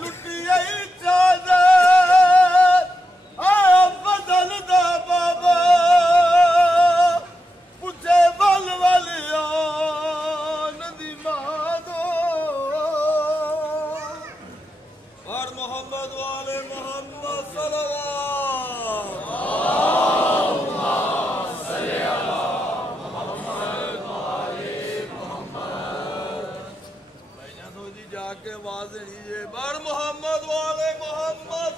लुटी चादर आया बदल दा बाबा पुछे बल वालिया नदी मादो और मोहम्मद वाले मोहम्मद जाके आवाज दीजिए बर मोहम्मद वाले मोहम्मद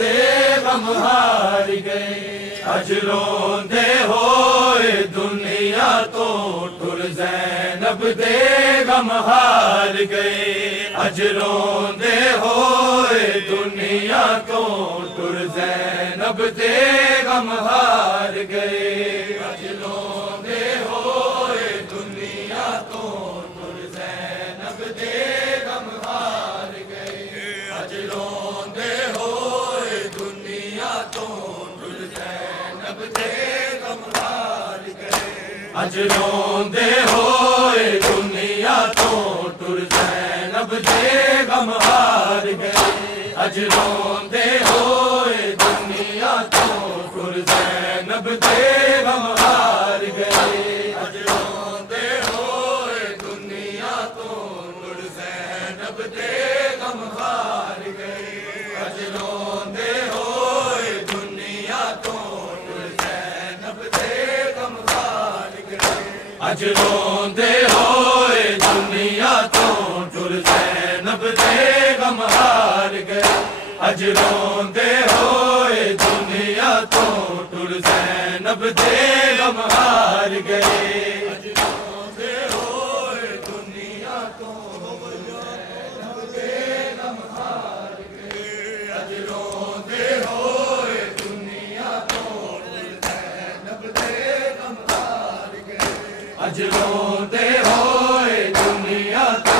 दे गम हार गए अज रोंदे होए दुनिया तो टुर ज़ैनब दे गम हार गए अज रोंदे होए दुनिया तो टुर ज़ैनब दे गम हार गए अज रोंदे होए दुनिया तो टुर ज़ैनब दे गम हार गए अज रोंदे अज रोंदे होए दुनिया तो टुर ज़ैनब दे गम हार गए अज रोंदे होए दुनिया तो टुर ज़ैनब दे गम हार गए अज रोंदे होए दुनिया तो टुर ज़ैनब दे गम हार गए अज रोंदे होए दुनिया तो टुर ज़ैनब दे गम हार गए अज रोंदे होए दुनिया तो टुर ज़ैनब दे गम हार गए अज रोंदे होए दुनिया तो टुर ज़ैनब दे गम हार गए अज रोंदे होए दुनिया तो ज़ैनब दे गम हार गए अज रोंदे होए दुनिया तो ज़ैनब दे गम हार गए अज रोंदे होए दुनिया तो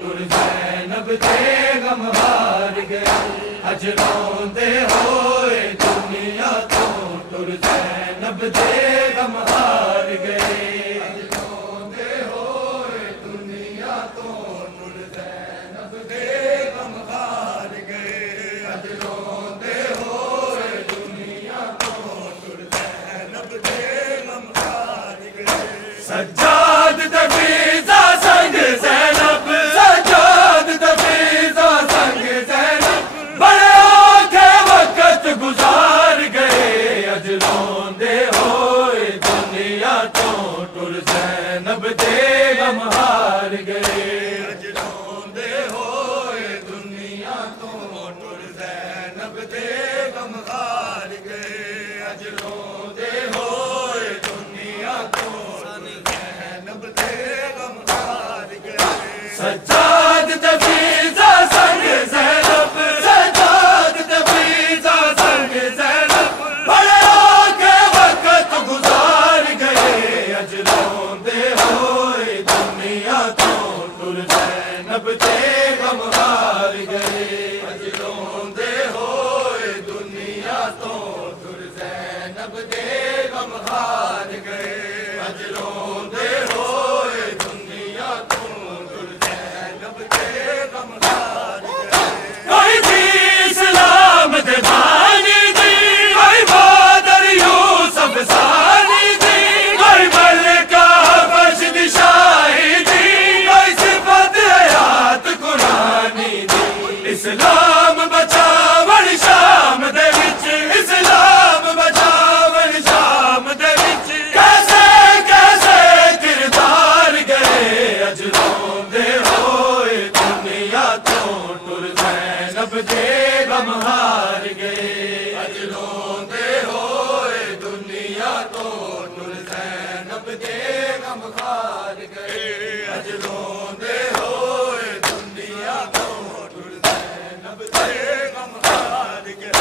टुर ज़ैनब दे गम हार गए अज रोंदे होए दुनिया तो टुर ज़ैनब दे गम हार गए अज रोंदे होए दुनिया तो टुर ज़ैनब दे गम हार गए अज रोंदे होए दुनिया तो टुर ज़ैनब दे गम हार गए सज्जाद दफीज़ा संग ज़ैनब सज्जाद दफीज़ा संग ज़ैनब बड़े औखे वक्त गुजार गए अज दे गम हार गए अज रोंदे होए दुनिया तो ज़ैनब दे गम हार गए सज्जाद तफीज़ा संग ज़ैनब सज्जाद तफीज़ा संग ज़ैनब बड़े के वक्त गुजार गए अज रोंदे होए दुनिया तो टुर ज़ैनब दे गम हार गए अज रोंदे होए दुनिया तो टुर ज़ैनब दे गम हार गए अज रोंदे होए दुनिया तो टुर ज़ैनब दे गम हार गए कोई थी इस्लाम दे बानी दी कोई बदर यूसुफ सानी दी कोई मलका बख्श शाही दी कोई सिफत हयात कुरानी दी इस्लाम बचावन शाम दे विच इस्लाम बचावन शाम दे विच कैसे कैसे किरदार गए अज रोंदे होए दुनिया तो टुर ज़ैनब दे गम हार गए अज रोंदे होए दुनिया तो टुर ज़ैनब दे गम हार गए अज रोंदे होए दुनिया तो टुर ज़ैनब दे गम हार गए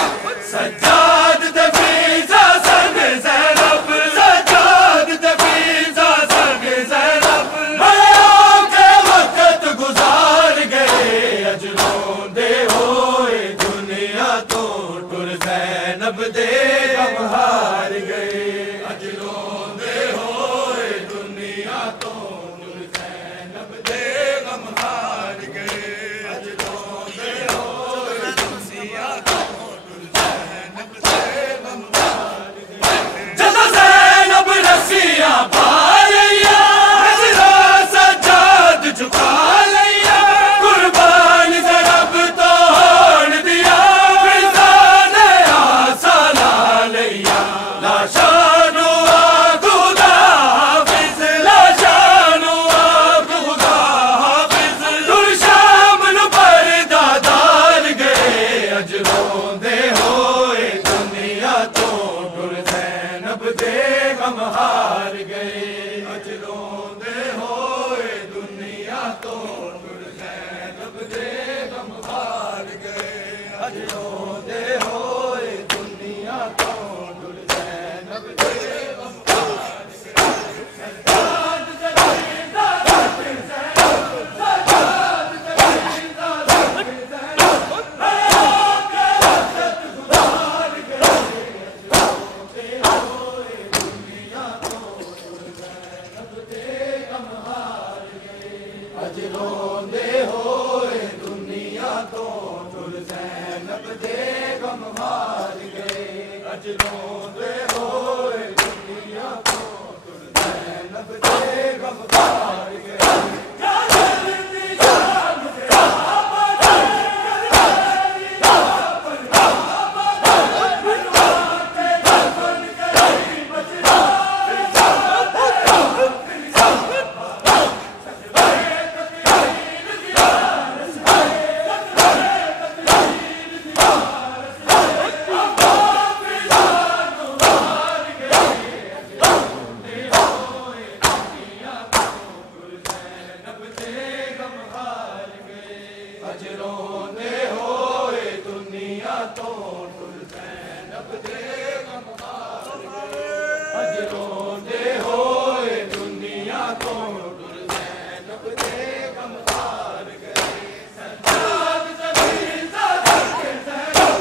सज्जाद तफीज़ा संग ज़ैनब सज्जाद तफीज़ा संग ज़ैनब बड़ों के वक्त गुजार गए अज रोंदे होए दुनिया तो टुर ज़ैनब दे गम हार गए अज रोंदे होए दुनिया तो टुर ज़ैनब दे गम हार गए अज रोंदे होए दुनिया तो टुर ज़ैनब दे गम हार गए जदों ज़ैनब रस्सियां पा लिया हज़रा सज्जाद झुका लिया कुर्बान ज़रब तो होण दिया फिज़ा ने आसा ला लिया लाशानू खुदा हाफिज़ लाशानू खुदा हाफिज़ टुर शाम नू परदादार गए अज रोंदे होए दुनिया तो टुर ज़ैनब दे गम हार गए अज रोंदे होए दुनिया तो टुर ज़ैनब दे गम हार गए अज रोंदे होए दुनिया तो टुर ज़ैनब दे गम हार गए सज्जाद तफीज़ा संग ज़ैनब सज्जाद तफीज़ा संग ज़ैनब बड़ों के वक्त गुजार गए रोंदे होए दुनिया तो टुर ज़ैनब दे गम हार गए अज रोंदे होए दुनिया तो टुर ज़ैनब दे गम हार गए अज रोंदे होए दुनिया तो टुर ज़ैनब दे गम हार गए क्या जल्दी शाम दे आबाद करवाई पर आबाद बनवाते दफन करी बचना अज रोंदे होए दुनिया तो टुर ज़ैनब दे गम हार गए अज रोंदे होए दुनिया तो टुर ज़ैनब दे गम हार गए सज्जाद तफीज़ा संग ज़ैनब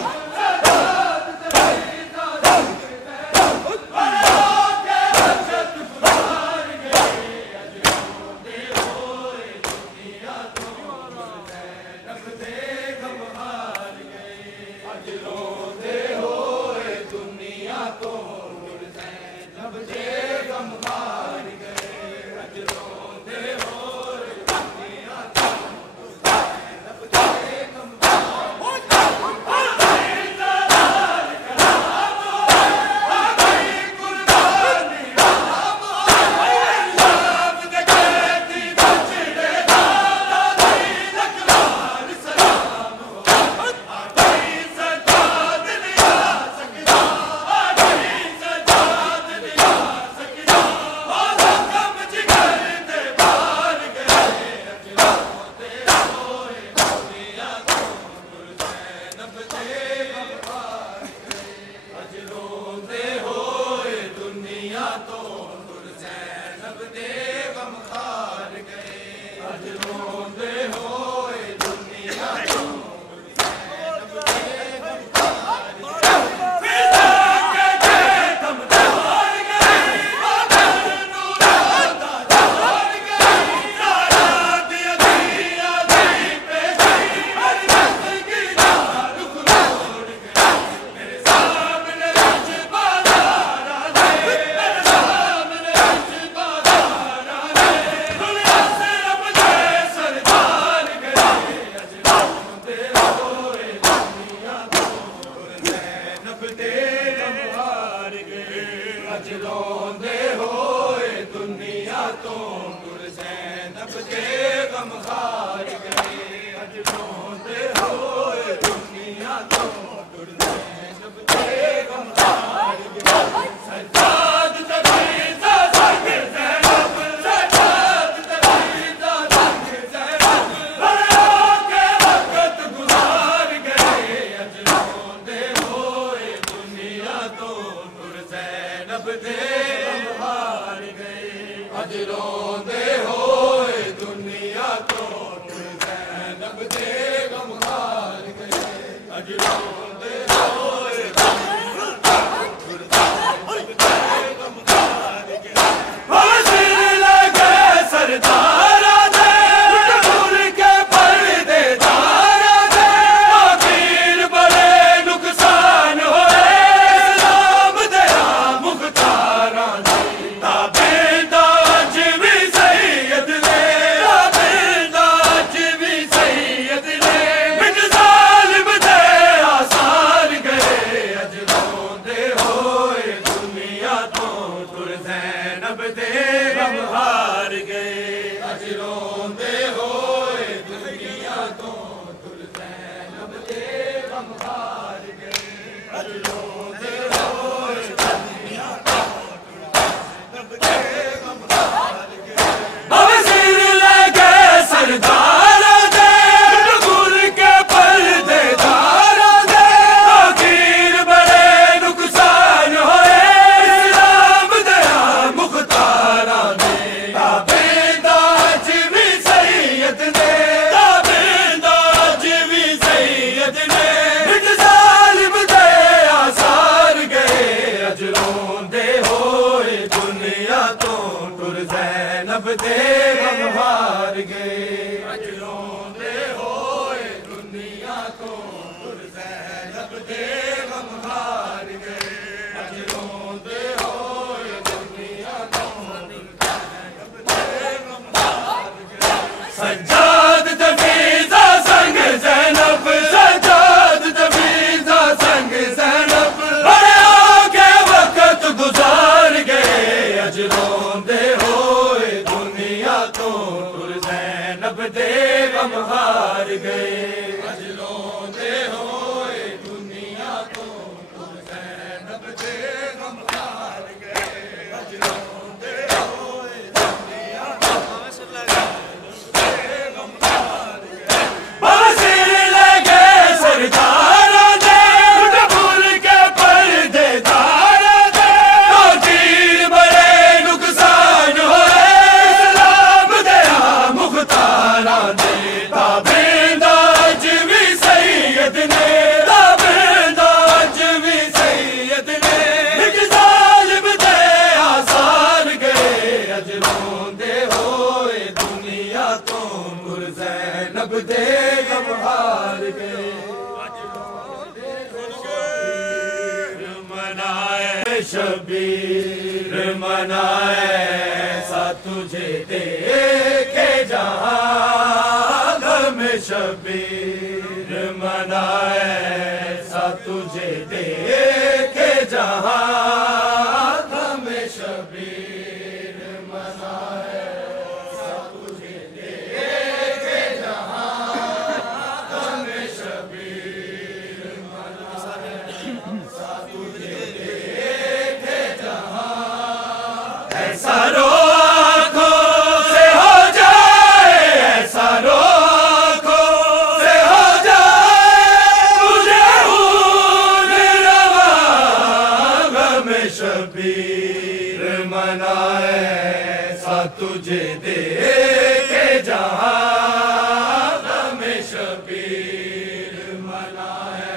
सज्जाद तफीज़ा संग ज़ैनब बड़ों के वक्त गुजार गए अज रोंदे होए दुनिया तो टुर ज़ैनब दे गम हार गए अज रोंदे होए दुनिया तो टुर ज़ैनब दे गम हार गए अज रोंदे होए दुनिया तो टुर ज़ैनब दे गम हार गए सज्जाद तो तुर ज़ैनब दे गम हार गए। अज रोंदे होए दुनिया तो तुर ज़ैनब दे गम हार गए। सज्जाद तबीज़ा संग ज़ैनब, सज्जाद तबीज़ा संग ज़ैनब, बड़ा के वक़्त गुज़ार गए। अज रोंदे होए दुनिया तो तुर ज़ैनब दे गम हार गए। अज रोंदे होए दुनिया तो तुर ज़ैनब दे गम हार गए। अज रोंदे होए सिर लगे सरदारा दे, टूर के पर्दे दारा दे, आखिर बड़े नुकसान होए इस्लाम दया मुख्तारा दे। ताबेदार भी सैयद ने, ताबेदार भी सैयद ने, बिन जालिम दे आसार गए। अज रोंदे होए दुनिया तो तुर ज़ैनब दे गम हार गए। अज रोंदे होए दुनिया तो तुर ज़ैनब दे गम हार गए। अज रोंदे होए दुनिया तो तुर ज़ैनब दे गम हार गए। अब सिर लगे सरदारा दे, टूर के पर्दे दारा दे, आखिर बड़े नुकसान होए इस्लाम दया मुख्तारा दे। ताबेदार भी सैयद ने, ताबेदार भी सैयद ने, बिन जालिम दे आसार गए। अज रोंदे होए दुनिया तो तुर ज़ैनब दे गम हार गए। अज रोंदे होए दुनिया तो तुर ज़ैनब दे गम हार गए। अज रोंदे होए दुनिया तो तुर ज़ैनब दे गम हार गए। सज्जाद तबीज़ा संग ज़ैनब, सज्जाद तबीज़ा संग ज़ैनब, बड़े आगे वक़्त गुज़ार गए। अज रोंदे होए दुनिया तो तुर ज़ैनब दे गम हार गए। अज रोंदे होए दुनिया तो तुर ज़ैनब दे गम हार गए। अज रोंदे होए दुनिया तो तुर ज़ैनब दे गम हार गए। सिर लगे सरदारा दे, टूर के पर्दे दारा दे, आखिर बड़े नुकसान होए इस्लाम दया मुख्तारा दे। ताबेदार भी सैयद ने, ताबेदार भी सैयद ने, बिन जालिम दे आसार गए। अज रोंदे होए दुनिया तो तुर ज़ैनब दे गम हार गए। मनाए शबीर मनाए सा तुझे देखे जहां, गम शबीर मनाए सा तुझे देखे जहां, गम शबीर मनाए सा तुझे देखे जहां, गम शबीर मनाए सा तुझे देखे जहां। ऐसा रो आँखों से हो जाए, ऐसा रो आँखों से हो जाए, तुझे खून रवा, गम शबीर मनाए सा तुझे देखे जहां, गम शबीर मनाए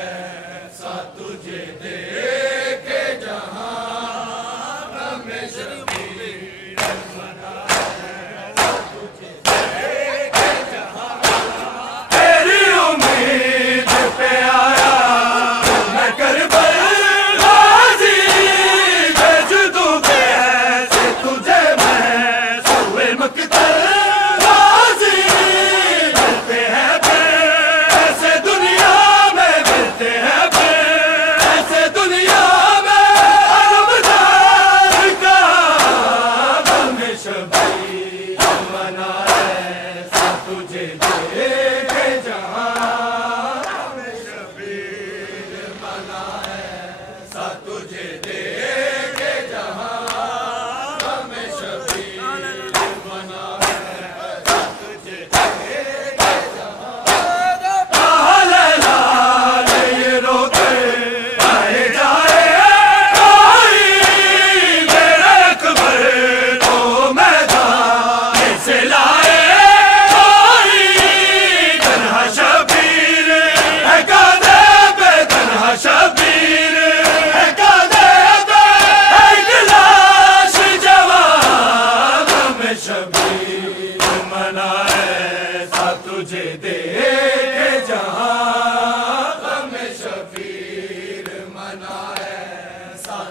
सा तुझे देखे जहां, गम शबीर मनाए सा तुझे देखे जहां। तेरी उम्मीद पे आया मैं करबल गाज़ी, भेज दूं कैसे तुझे मैं सूए मक़तल गाज़ी। मिलते हैं फिर ऐसे दुनिया में, मिलते हैं फिर ऐसे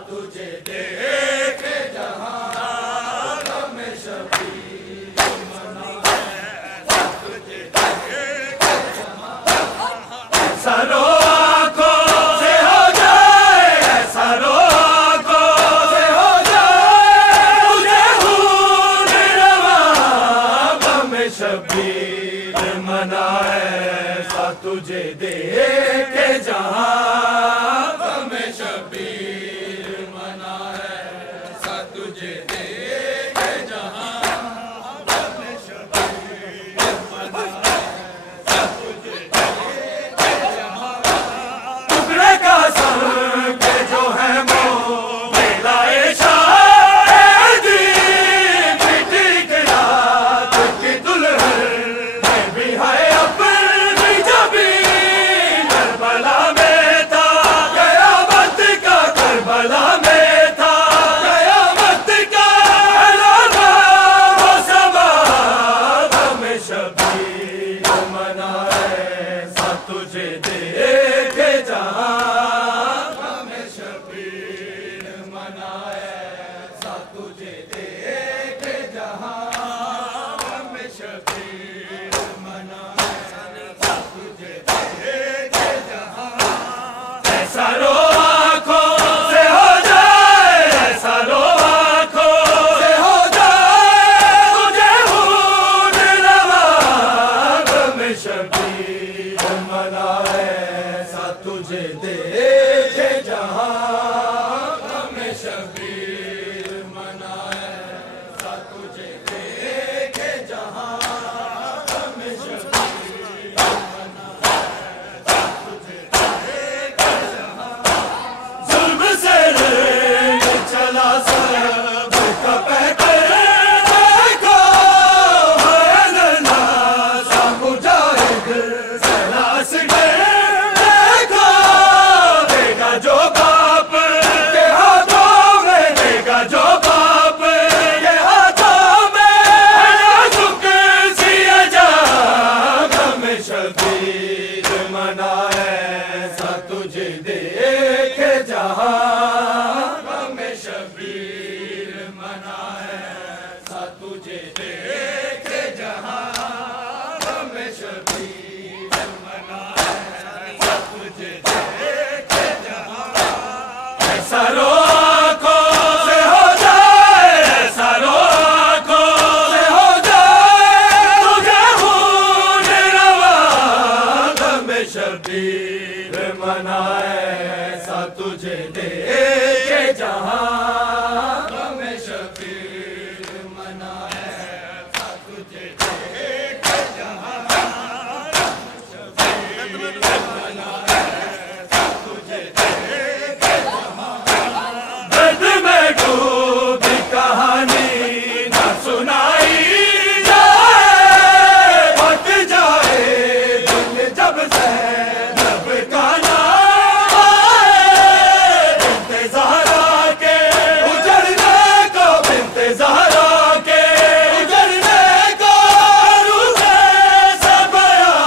तुझे देखे जहां गम शबीर मनाए तुझे देखे जहां सरो आंखों से हो जाए ऐसा रो आंखों से हो जाए तुझे खून रवा गम शबीर मनाए ऐसा तुझे देखे जहां गम शबीर मनाए ऐसा तुझे देखे जहां गम शबीर मनाए ऐसा तुझे देखे जहां टुकड़े का संग जो है मोह मिलाए शायदी मिट्टी के रात की दुल्हन में भी है अपनी जबी करबला में था कयामत का करबला में था कयामत का ऐलाना वो समा गम शबीर मनाए सा तुझे देखे जहां गम शबीर मनाए सा तुझे देखे जहां गम शबीर मनाए सा तुझे देखे जहां ऐसा रो आंखों से हो जाए ऐसा रो आंखों से हो जाए तुझे खून रवा गम शबीर मनाए ऐसा तुझे देखे जहां गम शबीर मनाए ऐसा तुझे देखे जहां गम शबीर मनाए ऐसा तुझे देखे जहां जुल्म से रेंग चला सब का पैकर देखो है लल्ला सा मुजाहिद सलास डर देखो देगा जो बाप के हाथों में देगा जो बाप के हाथों में नाजुक सी अजा गम शबीर मनाए सा तुझे देखे जहां गम शबीर मनाए सा तुझे देखे जहां गम शबीर मनाए सा तुझे देखे जहां ऐसा रो आंखों से हो जाए ऐसा रो आंखों से हो जाए तुझे खून रवा गम शबीर मनाए ऐसा तुझे देखे जहां गम शबीर मनाए ऐसा तुझे देखे जहां गम शबीर मनाए ऐसा तुझे देखे जहां दर्द में डूबी कहानी न सुनाई जाए बच जाए दिल जब ज़ैनब का नाम आए बिन्ते ज़हरा के उजड़ने को बिन्ते ज़हरा के उजड़ने को करूँ कैसे बयां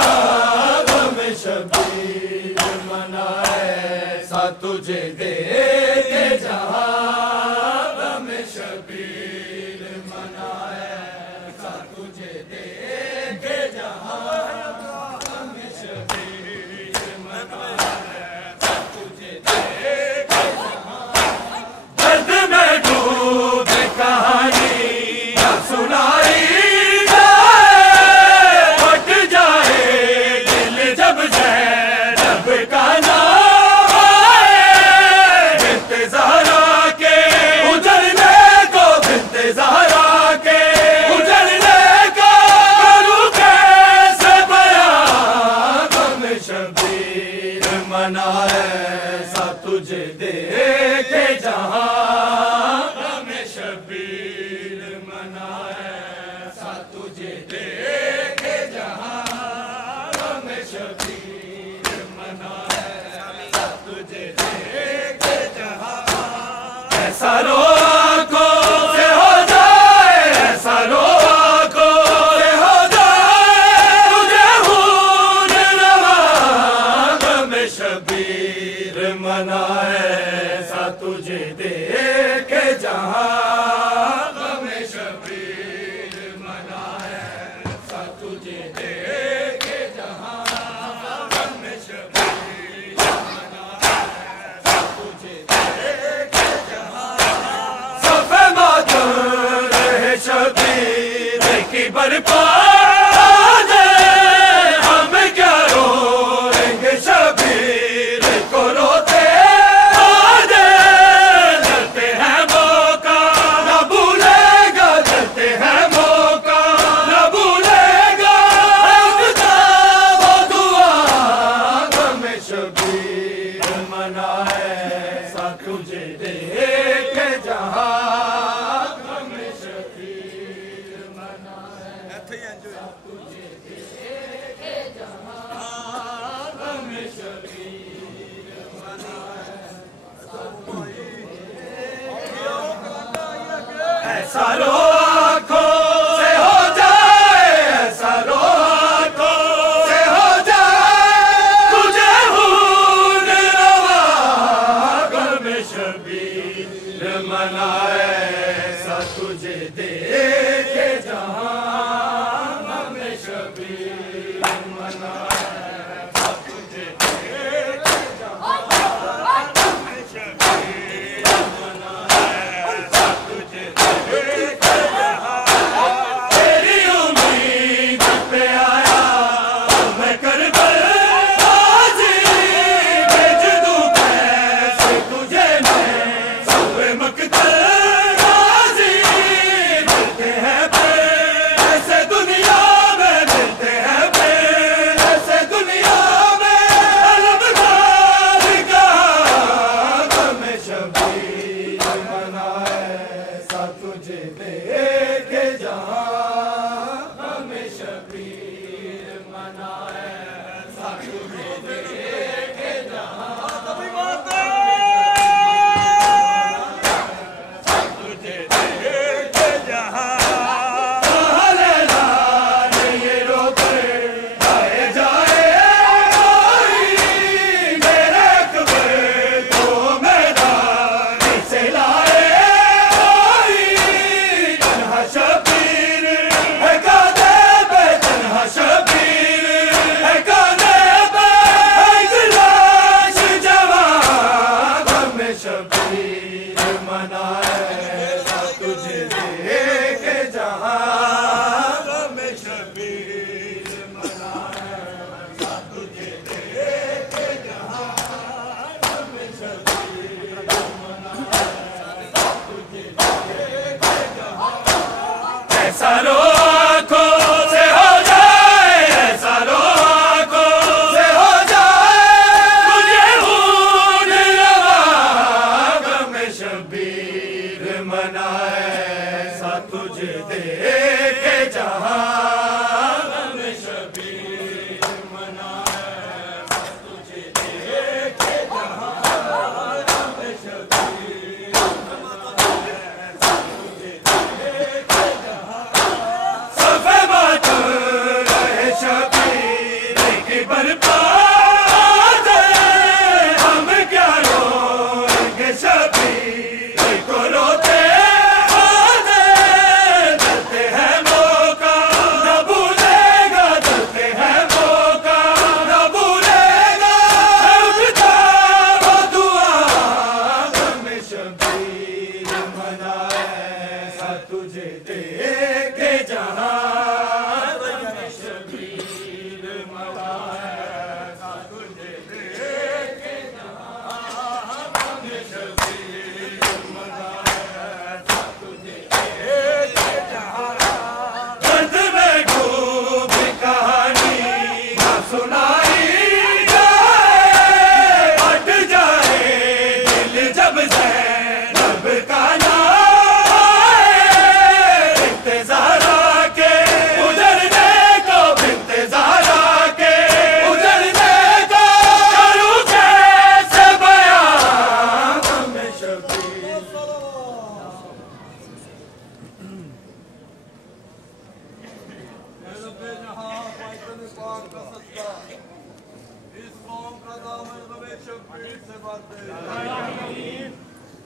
गम शबीर मनाए सा तुझे देखे जहां गम शबीर मनाए सा तुझे देखे जहां गम शबीर मनाए सा तुझे देखे जहां दर्द में डूबी कहानी अब सुनाई जाए बट जाए दिल जब ज़ैनब का नाम आए बिन्ते ज़हरा के उजड़ने को बिन्ते ज़हरा के उजड़ने को करूँ कैसे बयां गम शबीर मनाए सा तुझे देखे जहां गम शबीर मनाए सा तुझे देखे जहां गम शबीर मनाए सा तुझे देखे जहां ऐसा रो आंखों से हो जाए ऐसा रो आंखों से हो जाए तुझे खून रवा गम शबीर मनाए मना ऐसा तुझे देखे जहां गमे शबीर मना ऐसा तुझे देखे जहां गमे शबीर मना ऐसा तुझे देखे जहां सफे मातम रहे शबीर की बरपा तुझे देखे जहां गमे शबीर मना तुझे देखे जहां गमे शबीर मना ऐसा रो आँखों से हो जाए ऐसा रो आँखों से हो जाए तुझे खून रवा गमे शबीर मना ऐसा तुझे देखे जहां गमे शबीर मना ऐसा तुझे देखे जहां गमे शबीर मना ऐसा तुझे देखे जहां तेरी उम्मीद पे आया मैं करबल बाजी भेज दूं कैसे तुझे मैं सब मकतल गाजी मिलते हैं फिर ऐसे दुनिया में मिलते हैं फिर ऐसे दुनिया में अलमदार कहाँ गमे शबीर मना ऐसा तुझे देखे जहां गमे शबीर मना ऐसा तुझे देखे जहां तुझे देखे जहां कहले लाल ये रोके आए जाए कोई मेरे कब्र को मैदान से लाए कोई तन्हा शबीर है कादे पे तन्हा शबीर है कादे पे एक लाश जवान गमे शबीर मना ऐसा तुझे देखे जहां गमे शबीर मना ऐसा तुझे देखे जहां गमे शबीर मना ऐसा तुझे देखे जहां ऐसा रो आँखों से हो जाए ऐसा रो आँखों से हो जाए तुझे खून रवा गमे शबीर मना ऐसा तुझे देखे जहां गमे शबीर मना ऐसा तुझे देखे जहां गमे शबीर मना ऐसा तुझे देखे जहां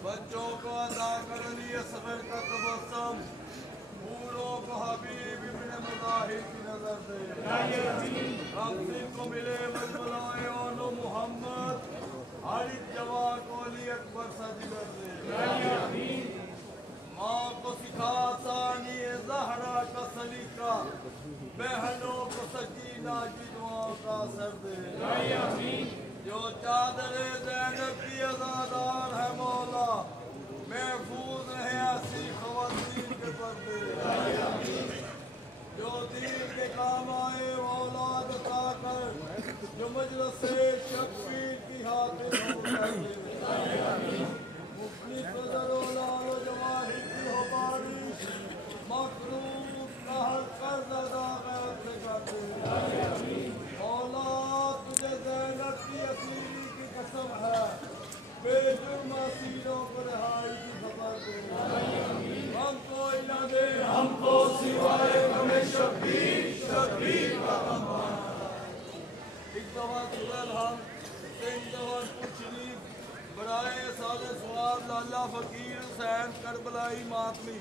बच्चों को अदा कर लिए सबर का तबस्सुम, बूढ़ों को हबीब इब्न मुजाहिद की नजर दे। हम को मिले मजमलाए ओनो मोहम्मद, हर जवान को अली अकबर सजिदर दे। माँ को सिखा सानी ज़हरा का सलीका, बहनों को सकीना की दुआओं का असर दे। जो चादरे ज़ैनब की अज़ादार है मौला, महफूज रहे ऐसी ख़वातीन के पर्दे। जो दीन के काम आए औलाद अता कर, जो मजलिस शब्बीर की हाथिर हो कर। मुफ्लिस ज़रो लालो जवाहिर की हो बारिश, मखलूक का हर कर्ज़ अदा गैर से कर दे। औलाद तुझे ज़ैनब की असीरी की कसम है, बेजुर्म असीरों को रिहाई की खबर दे। हमको न दे हमको सिवाय हमें शब्बीर का गम। एक दफा सुबह हम सिंधवनपुर शरीफ बड़ाए साले स्वाब लाला फकीर हुसैन करबलाई मातमी